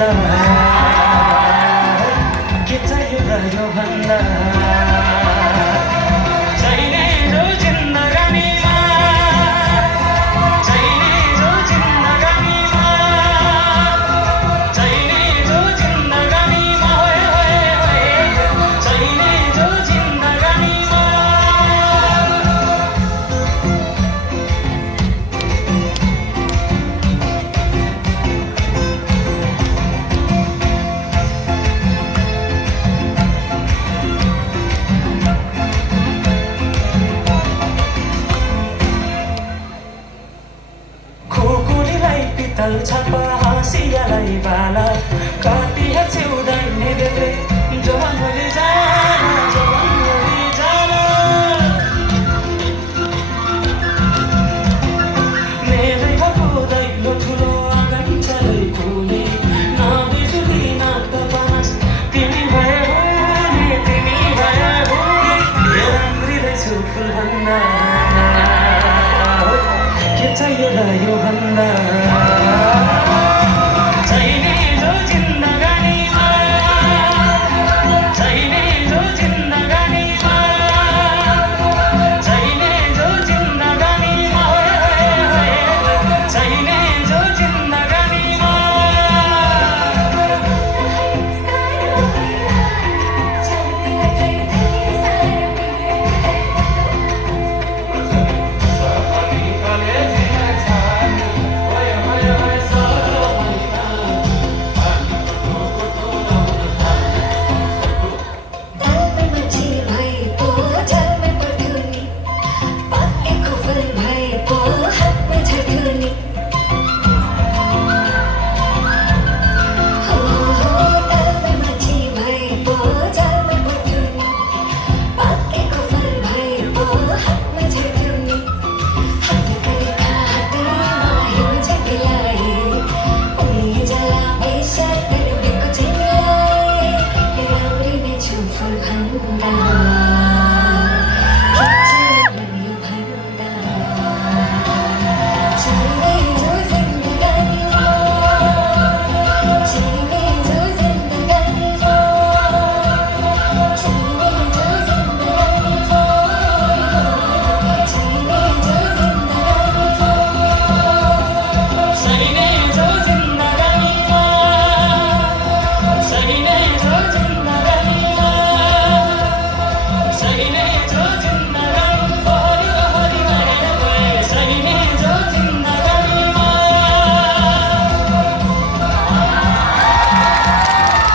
भन्दा के चाहियो र यो भन्दा चाहिने जो जिन्दगानीमा चाहिने जो जिन्दगानीमा चाहिने जो जिन्दगानीमा चाहिने जो जिन्दगानीमा पितल छापा हाँसियालाई बाला काटिया छेउदाइने देब्रे जवान भोलि जाना जवान भोलि जाना मेरै घरको दैलो ठुलो आँगन चलै खुले न बिजुली न त बाँस तिमी भए हुने राम्रिँदैछु फुलभन्दा के चाहियो र यो भन्दा चाहिने जो जिन्दगानीमा चाहिने जो जिन्दगानीमा चाहिने जो जिन्दगानीमा चाहिने जो जिन्दगानीमा